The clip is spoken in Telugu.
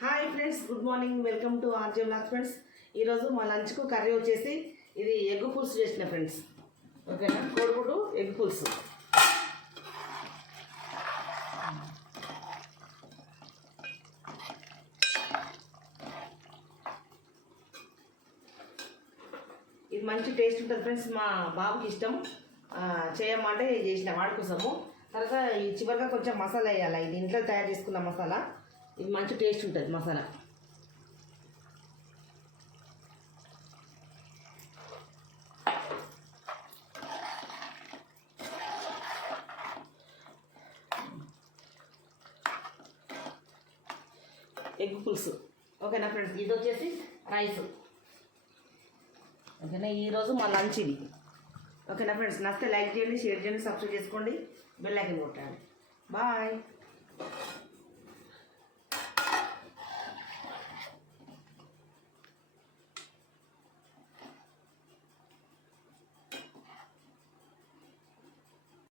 Hi friends, good morning. Welcome to RJ blog friends. ఈరోజు మా లంచ్కు కర్రీ వచ్చేసి ఇది ఎగ్ పులుసు చేసిన ఫ్రెండ్స్. ఓకేనా, కోడిగుడ్డు ఎగ్ పులుసు. ఇది మంచి టేస్ట్ ఉంటుంది ఫ్రెండ్స్. మా బాబుకి ఇష్టం, చేయమంటే చేసిన వాడి కోసము. తర్వాత ఈ చివరిగా కొంచెం మసాలా వేయాలి. ఇది ఇంట్లో తయారు చేసుకున్న మసాలా. ఇది మంచి టేస్ట్ ఉంటుంది మసాలా. ఎగ్ పులుసు. ఓకేనా ఫ్రెండ్స్, ఇది వచ్చేసి రైస్. ఓకేనా, ఈరోజు మా లంచ్ ఇది. ఓకేనా ఫ్రెండ్స్, నచ్చితే లైక్ చేయండి, షేర్ చేయండి, సబ్స్క్రైబ్ చేసుకోండి, బెల్ ఐకాన్ కొట్టండి. బాయ్.